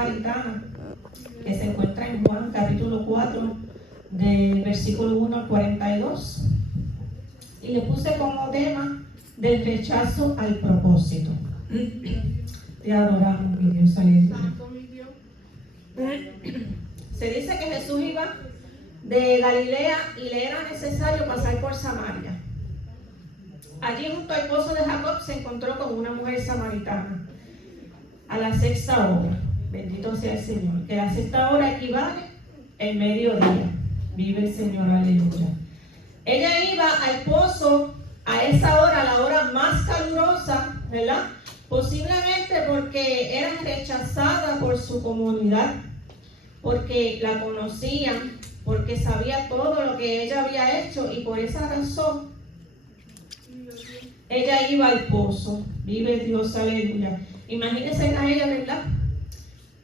samaritana, que se encuentra en Juan capítulo 4, del versículo 1 al 42. Y le puse como tema del rechazo al propósito. Te adoramos, mi Dios, aleluya. Se dice que Jesús iba de Galilea y le era necesario pasar por Samaria. Allí junto al pozo de Jacob se encontró con una mujer samaritana a la 6ª hora. Bendito sea el Señor. Que la 6ª hora equivale el mediodía. Vive el Señor, aleluya. Ella iba al pozo a esa hora, la hora más calurosa, ¿verdad? Posiblemente porque era rechazada por su comunidad, porque la conocían, porque sabía todo lo que ella había hecho, y por esa razón ella iba al pozo. Vive Dios, aleluya. Imagínense a ella, ¿verdad?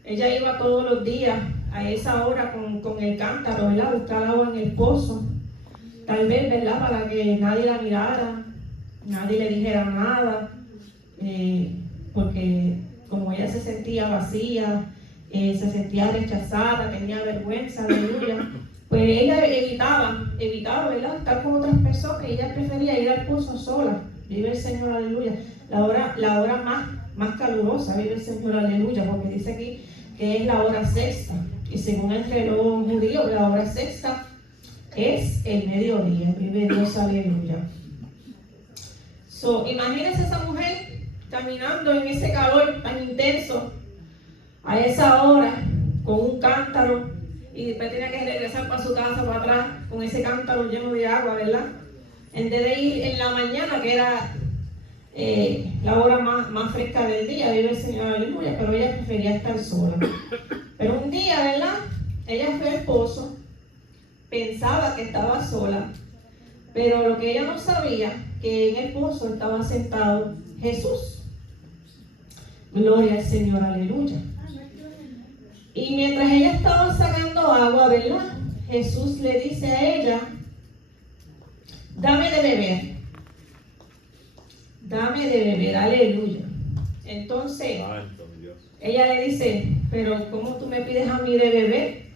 Ella iba todos los días a esa hora con el cántaro, ¿verdad? Buscar agua en el pozo. Tal vez, ¿verdad? Para que nadie la mirara, nadie le dijera nada, porque como ella se sentía vacía, se sentía rechazada, tenía vergüenza, aleluya, pues ella evitaba, ¿verdad? Estar con otras personas, y ella prefería ir al pozo sola. Vive el Señor, aleluya. La hora más calurosa, vive el Señor, aleluya, porque dice aquí que es la hora 6ª, y según el reloj judío, la hora 6ª es el mediodía. Vive Dios, aleluya. Imagínense esa mujer caminando en ese calor tan intenso a esa hora con un cántaro, y después tenía que regresar para su casa, para atrás, con ese cántaro lleno de agua, ¿verdad? En vez de ir en la mañana, que era la hora más fresca del día, vive el Señor, aleluya, pero ella prefería estar sola. Pero un día, ¿verdad? Ella fue al pozo, pensaba que estaba sola, pero lo que ella no sabía, que en el pozo estaba sentado Jesús. Gloria al Señor, aleluya. Y mientras ella estaba sacando agua, ¿verdad? Jesús le dice a ella: dame de beber. Dame de beber, aleluya. Entonces, ella le dice: pero ¿cómo tú me pides a mí de beber?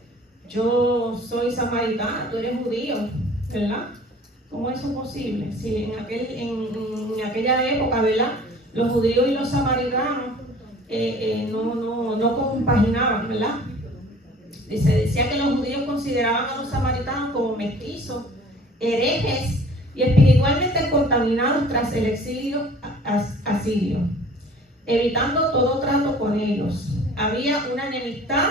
Yo soy samaritana, tú eres judío, ¿verdad? ¿Cómo eso es posible? Si en aquella época, ¿verdad? Los judíos y los samaritanos no compaginaban, ¿verdad? Se decía que los judíos consideraban a los samaritanos como mestizos, herejes y espiritualmente contaminados tras el exilio asirio, evitando todo trato con ellos. Había una enemistad,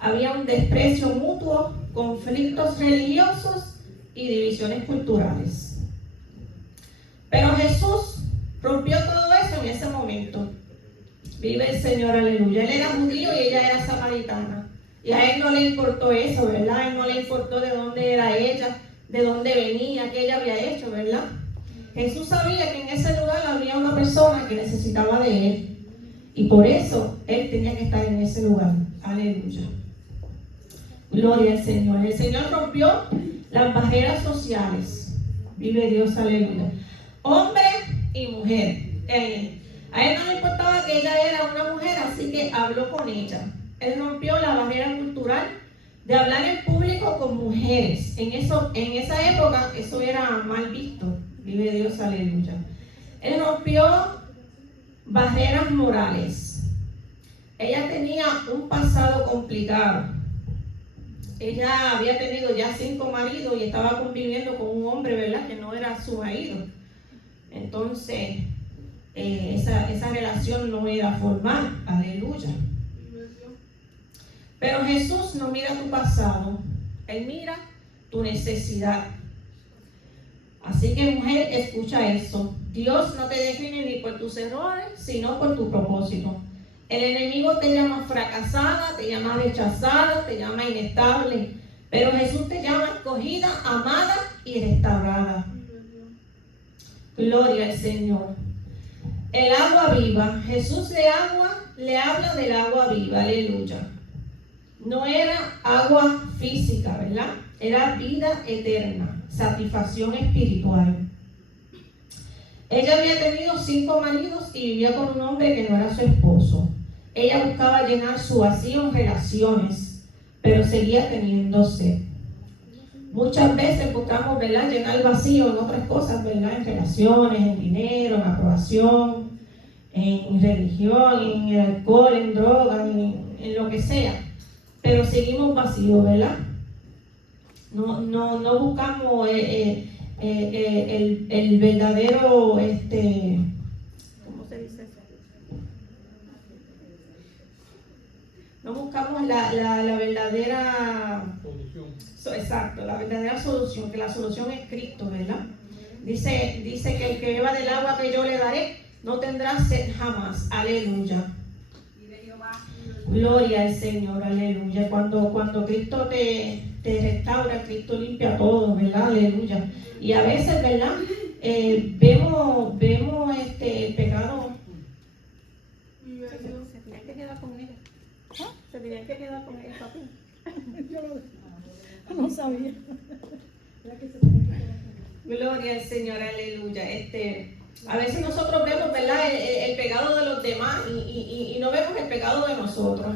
había un desprecio mutuo, conflictos religiosos y divisiones culturales. Pero Jesús rompió todo eso en ese momento. Vive el Señor, aleluya. Él era judío y ella era samaritana. Y a él no le importó eso, ¿verdad? A él no le importó de dónde era ella, de dónde venía, qué ella había hecho, ¿verdad? Jesús sabía que en ese lugar había una persona que necesitaba de él. Y por eso él tenía que estar en ese lugar. Aleluya. Gloria al Señor. El Señor rompió las barreras sociales. Vive Dios, aleluya. Hombre y mujer. A él no le importaba que ella era una mujer, así que habló con ella. Él rompió la barrera cultural de hablar en público con mujeres. En esa época eso era mal visto. Vive Dios, aleluya. Él rompió barreras morales. Ella tenía un pasado complicado. Ella había tenido ya 5 maridos y estaba conviviendo con un hombre, ¿verdad?, que no era su marido. Entonces, esa relación no era formal. Aleluya. Pero Jesús no mira tu pasado, Él mira tu necesidad. Así que, mujer, escucha eso. Dios no te define ni por tus errores, sino por tu propósito. El enemigo te llama fracasada, te llama rechazada, te llama inestable. Pero Jesús te llama escogida, amada y restaurada. Gloria al Señor. El agua viva. Jesús le habla del agua viva. Aleluya. No era agua física, ¿verdad? Era vida eterna, satisfacción espiritual. Ella había tenido 5 maridos y vivía con un hombre que no era su esposo. Ella buscaba llenar su vacío en relaciones, pero seguía teniendo sed. Muchas veces buscamos, ¿verdad?, llenar el vacío en otras cosas, ¿verdad?, en relaciones, en dinero, en aprobación, en religión, en el alcohol, en drogas, en lo que sea. Pero seguimos vacíos, ¿verdad? No buscamos el verdadero, ¿cómo se dice? No buscamos la verdadera solución. Exacto, la verdadera solución, que la solución es Cristo, ¿verdad? Dice que el que beba del agua que yo le daré no tendrá sed jamás. Aleluya. Gloria al Señor, aleluya. Cuando Cristo te restaura, Cristo limpia todo, ¿verdad? Aleluya. Y a veces, ¿verdad? Vemos el pecado. Se tenían que quedar con ella. Se tenían que quedar con ella, papi. Yo no sabía. Gloria al Señor, aleluya. A veces nosotros vemos, ¿verdad?, el pecado de los demás y no vemos el pecado de nosotros.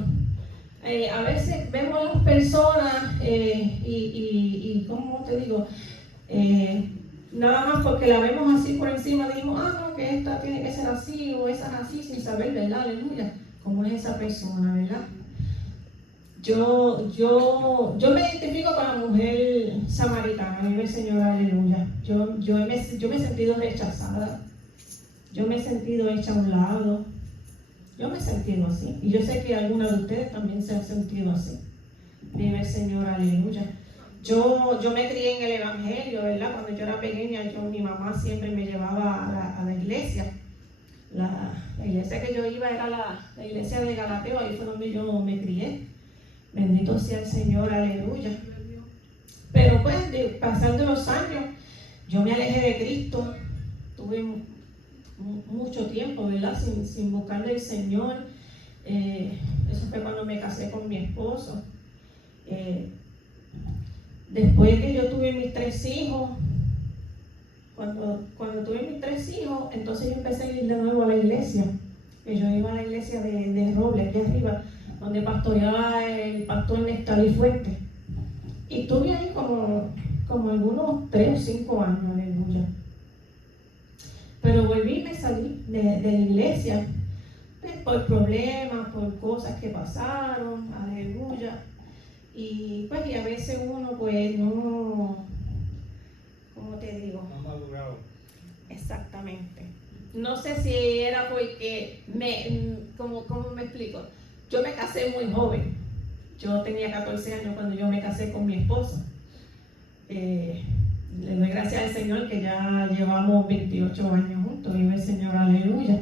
A veces vemos a las personas y ¿cómo te digo? Nada más porque la vemos así por encima, decimos, no, que esta tiene que ser así o esa es así, sin saber, ¿verdad? Aleluya. ¿Cómo es esa persona, verdad? Yo me identifico con la mujer samaritana, vive el Señor, aleluya. Yo me he sentido rechazada, yo me he sentido hecha a un lado, yo me he sentido así. Y yo sé que algunas de ustedes también se han sentido así. Vive el Señor, aleluya. Yo me crié en el Evangelio, ¿verdad? Cuando yo era pequeña, mi mamá siempre me llevaba a la iglesia. La iglesia que yo iba era la iglesia de Galateo, ahí fue donde yo me crié. Bendito sea el Señor, aleluya. Pero pues, pasando los años, yo me alejé de Cristo. Tuve mucho tiempo, ¿verdad?, sin buscarle al Señor. Eso fue cuando me casé con mi esposo. Después que yo tuve mis 3 hijos, cuando tuve mis 3 hijos, entonces yo empecé a ir de nuevo a la iglesia. Yo iba a la iglesia de Roble, aquí arriba, donde pastoreaba el pastor Nestalí Fuente. Y estuve ahí como algunos 3 o 5 años, aleluya. Pero volví y me salí de la iglesia, pues, por problemas, por cosas que pasaron, aleluya. Y pues y a veces uno pues no, ¿cómo te digo? No madurado. Exactamente. No sé si era porque ¿cómo me explico? Yo me casé muy joven. Yo tenía 14 años cuando yo me casé con mi esposo. Le doy gracias al Señor que ya llevamos 28 años juntos. Vive el Señor, aleluya.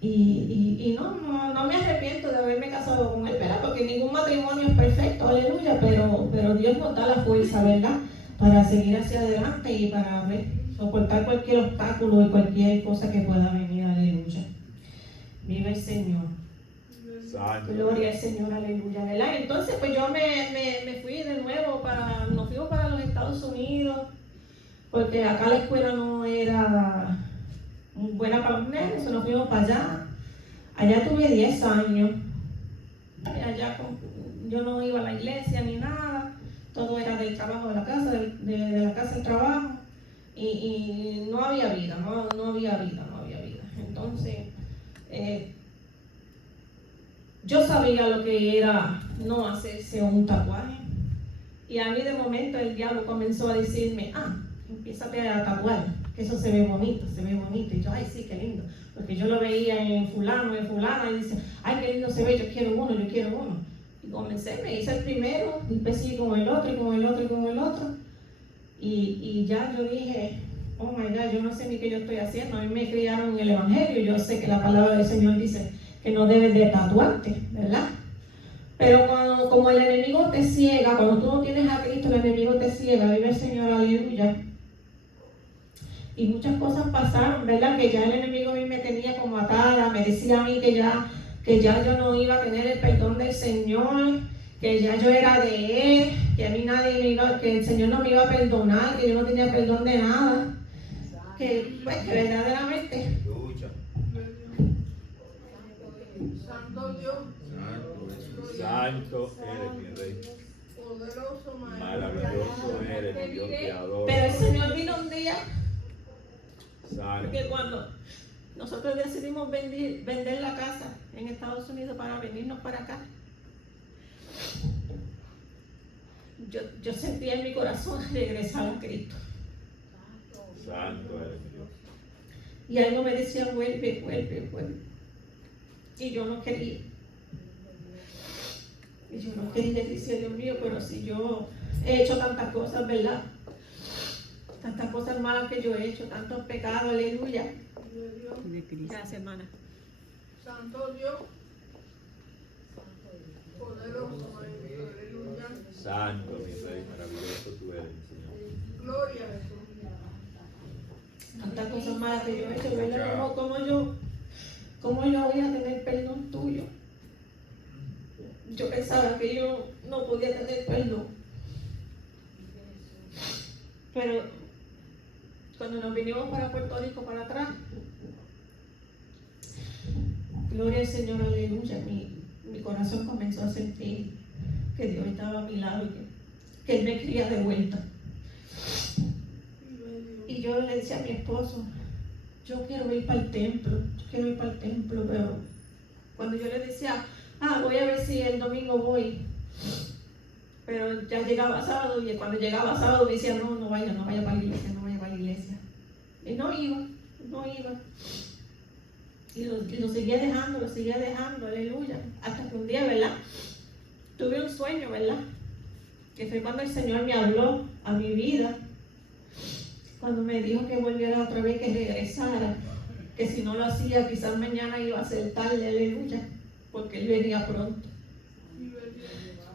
Y no me arrepiento de haberme casado con él, ¿verdad? Porque ningún matrimonio es perfecto, aleluya, pero Dios nos da la fuerza, ¿verdad?, para seguir hacia adelante y para soportar cualquier obstáculo y cualquier cosa que pueda venir, aleluya. Vive el Señor. Gloria al Señor, aleluya, ¿verdad? Entonces pues yo me fui de nuevo nos fuimos para los Estados Unidos, porque acá la escuela no era buena para los nenes, nos fuimos para allá. Allá tuve 10 años. Allá yo no iba a la iglesia ni nada, todo era del trabajo de la casa, de la casa al trabajo, y no había vida, no había vida. Entonces, yo sabía lo que era no hacerse un tatuaje, y a mí de momento el diablo comenzó a decirme, empiézate a tatuar, que eso se ve bonito, y yo, ay sí, qué lindo, porque yo lo veía en fulano, en fulana, y dice, ay qué lindo se ve, yo quiero uno, y comencé, me hice el primero, y empecé con el otro, y ya yo dije, oh my God, yo no sé ni qué yo estoy haciendo. A mí me criaron en el Evangelio, yo sé que la palabra del Señor dice que no debes de tatuarte, ¿verdad? Pero como el enemigo te ciega, cuando tú no tienes a Cristo, el enemigo te ciega, vive el Señor, aleluya. Y muchas cosas pasaron, ¿verdad? Que ya el enemigo a mí me tenía como atada, me decía a mí que ya yo no iba a tener el perdón del Señor, que ya yo era de Él, que a mí que el Señor no me iba a perdonar, que yo no tenía perdón de nada, que verdaderamente Santo Dios. Santo eres mi Rey. Poderoso, Maravilloso eres mi Dios te adoro. Pero el Señor vino un día, Santo. porque cuando nosotros decidimos vender la casa en Estados Unidos para venirnos para acá, yo sentía en mi corazón regresar a Cristo. Santo eres mi Dios. Y algo me decía, vuelve, vuelve, vuelve. Y yo no quería. Y yo no quería, decía, Dios mío, pero si yo he hecho tantas cosas, ¿verdad? Tantas cosas malas que yo he hecho, tantos pecados, aleluya. Gracias, hermana. Santo Dios. Poderoso, aleluya. Santo mi Rey, maravilloso tú eres, Señor. Gloria a Jesús. Tantas cosas malas que yo he hecho, ¿verdad? ¿Cómo yo voy a tener perdón tuyo? Yo pensaba que yo no podía tener perdón. Pero cuando nos vinimos para Puerto Rico, para atrás, gloria al Señor, aleluya, mi corazón comenzó a sentir que Dios estaba a mi lado y que Él me quería de vuelta. Y yo le decía a mi esposo, yo quiero ir para el templo, pero cuando yo le decía, voy a ver si el domingo voy, pero ya llegaba sábado y cuando llegaba sábado me decía, no vaya para la iglesia, y no iba, y lo seguía dejando, aleluya, hasta que un día, ¿verdad? Tuve un sueño, ¿verdad? Que fue cuando el Señor me habló a mi vida, cuando me dijo que volviera otra vez, que regresara, que si no lo hacía quizás mañana iba a ser tarde, aleluya, porque Él venía pronto.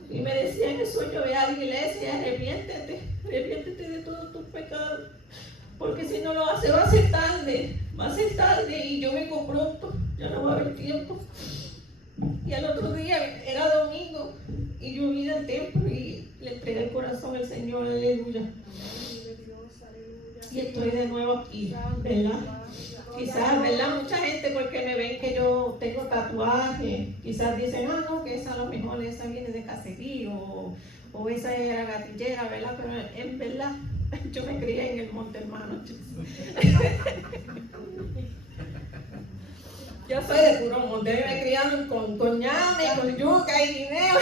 Y me decía en el sueño, ve a la iglesia, arrepiéntete de todos tus pecados, porque si no lo hace va a ser tarde y yo vengo pronto, ya no va a haber tiempo. Y al otro día era domingo y yo vine al templo y le entregué el corazón al Señor, aleluya. Y estoy de nuevo aquí, ¿verdad? Quizás, ¿verdad? Mucha gente porque me ven que yo tengo tatuaje, quizás dicen, no, que esa a lo mejor esa viene de caserío o esa era gatillera, ¿verdad? Pero en verdad, yo me crié en el monte, hermano. Yo soy de puro monte, me criaron con ñame, con yuca y guineo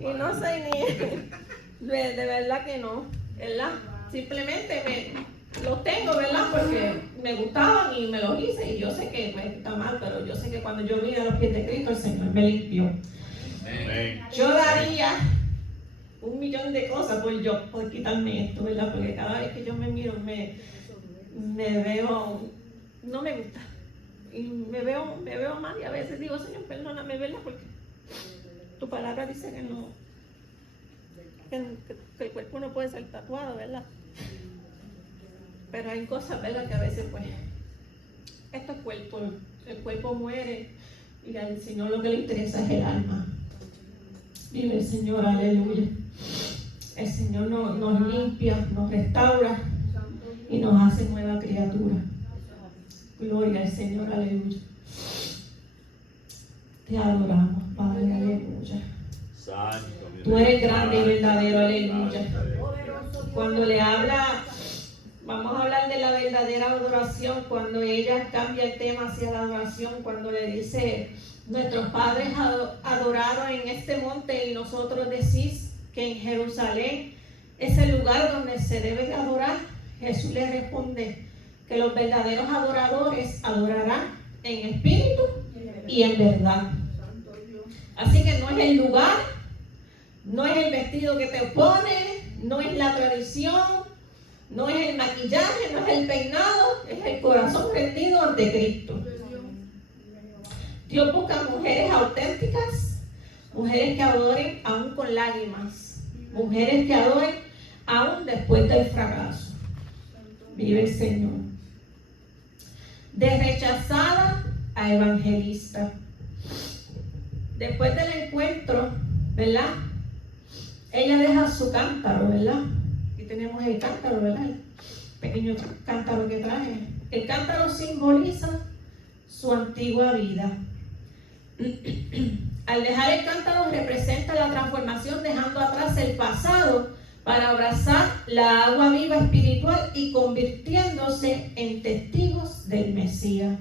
y no soy ni, de verdad que no, ¿verdad? Simplemente los tengo, ¿verdad? Porque me gustaban y me los hice y yo sé que me está mal, pero yo sé que cuando yo vine a los pies de Cristo el Señor me limpió. Amén. Yo daría 1,000,000 de cosas por quitarme esto, ¿verdad? Porque cada vez que yo me miro me veo, no me gusta y me veo mal y a veces digo, Señor, perdóname, ¿verdad? Porque tu palabra dice que no, que el cuerpo no puede ser tatuado, ¿verdad? Pero hay cosas, ¿verdad? Que a veces pues el cuerpo muere y al Señor lo que le interesa es el alma. Vive el Señor, aleluya. El Señor nos limpia, nos restaura y nos hace nueva criatura. Gloria al Señor, aleluya. Te adoramos, Padre, aleluya. Tú eres grande y verdadero, aleluya. Cuando le habla, vamos a hablar de la verdadera adoración, cuando ella cambia el tema hacia la adoración, cuando le dice, nuestros padres adoraron en este monte y nosotros decís que en Jerusalén es el lugar donde se debe de adorar. Jesús le responde que los verdaderos adoradores adorarán en espíritu y en verdad. Así que no es el lugar, no es el vestido que te pones, no es la tradición, no es el maquillaje, no es el peinado, es el corazón rendido ante Cristo. Dios busca mujeres auténticas, mujeres que adoren aún con lágrimas, mujeres que adoren aún después del fracaso. Vive el Señor. De rechazada a evangelista. Después del encuentro, ¿verdad? Ella deja su cántaro, ¿verdad? Aquí tenemos el cántaro, ¿verdad? El pequeño cántaro que traje. El cántaro simboliza su antigua vida. Al dejar el cántaro representa la transformación, dejando atrás el pasado para abrazar la agua viva espiritual y convirtiéndose en testigos del Mesías.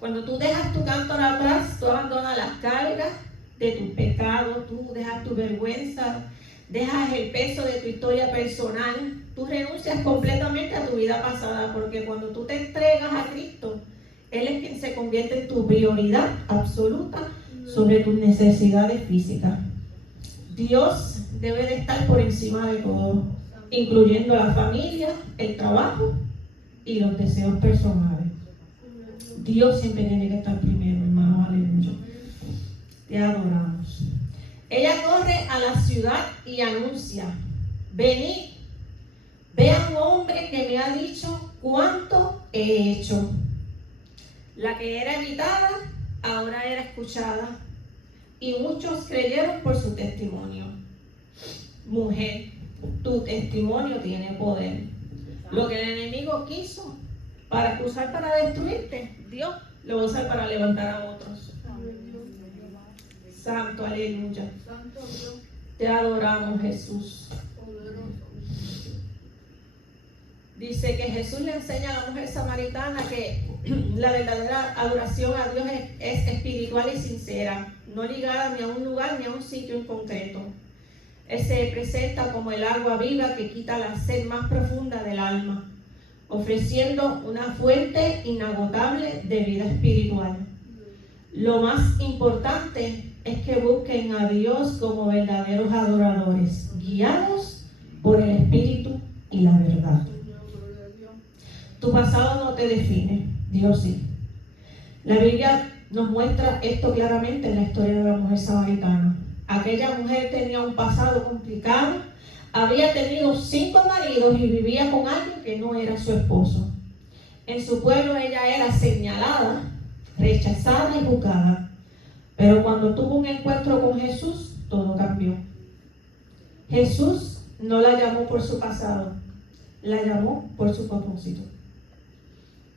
Cuando tú dejas tu cántaro atrás, tú abandonas las cargas de tus pecados, tú dejas tu vergüenza, dejas el peso de tu historia personal, tú renuncias completamente a tu vida pasada, porque cuando tú te entregas a Cristo, Él es quien se convierte en tu prioridad absoluta sobre tus necesidades físicas. Dios debe de estar por encima de todo, incluyendo la familia, el trabajo y los deseos personales. Dios siempre tiene que estar primero, hermano, aleluya. Te adoramos. Ella corre a la ciudad y anuncia: venid, vea un hombre que me ha dicho cuánto he hecho. La que era evitada, ahora era escuchada, y muchos creyeron por su testimonio. Mujer, tu testimonio tiene poder. Lo que el enemigo quiso para usar para destruirte, Dios lo va a usar para levantar a otros. Santo, aleluya. Santo Dios, Te adoramos, Jesús. poderoso. Dice que Jesús le enseña a la mujer samaritana que la verdadera adoración a Dios es espiritual y sincera, no ligada ni a un lugar ni a un sitio en concreto. Él se presenta como el agua viva que quita la sed más profunda del alma, ofreciendo una fuente inagotable de vida espiritual. Lo más importante es que busquen a Dios como verdaderos adoradores, guiados por el Espíritu y la verdad. Tu pasado no te define, Dios sí. La Biblia nos muestra esto claramente en la historia de la mujer samaritana. Aquella mujer tenía un pasado complicado, había tenido 5 maridos y vivía con alguien que no era su esposo. En su pueblo ella era señalada, rechazada y juzgada. Pero cuando tuvo un encuentro con Jesús, todo cambió. Jesús no la llamó por su pasado, la llamó por su propósito.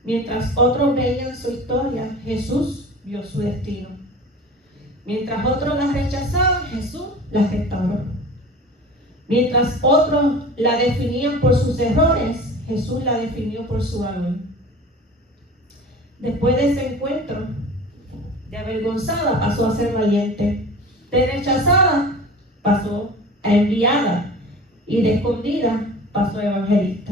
Mientras otros veían su historia, Jesús vio su destino. Mientras otros la rechazaban, Jesús la restauró. Mientras otros la definían por sus errores, Jesús la definió por su valor. Después de ese encuentro, de avergonzada pasó a ser valiente, de rechazada pasó a enviada y de escondida pasó a evangelista.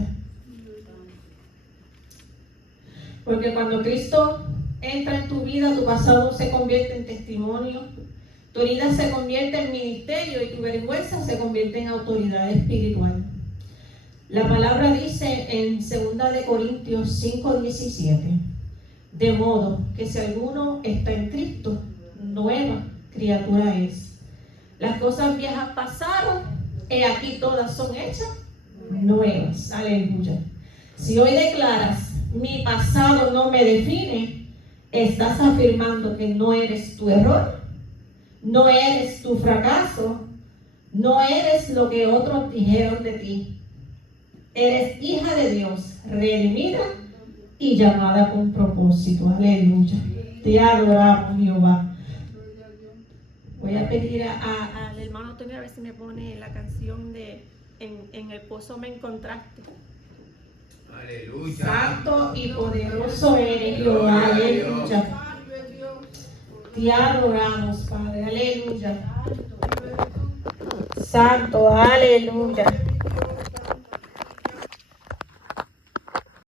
Porque cuando Cristo entra en tu vida, tu pasado se convierte en testimonio, tu herida se convierte en ministerio y tu vergüenza se convierte en autoridad espiritual. La palabra dice en 2 Corintios 5:17: de modo que si alguno está en Cristo, nueva criatura es. Las cosas viejas pasaron, he aquí todas son hechas nuevas. Aleluya. Si hoy declaras: mi pasado no me define, estás afirmando que no eres tu error, no eres tu fracaso, no eres lo que otros dijeron de ti. Eres hija de Dios, redimida y llamada con propósito. Aleluya. Te adoramos, Jehová. Voy a pedir al hermano Antonio a ver si me pone la canción de En el pozo me encontraste. Aleluya. Santo y poderoso eres, Jehová. Aleluya. Te adoramos, Padre. Aleluya. Santo, aleluya.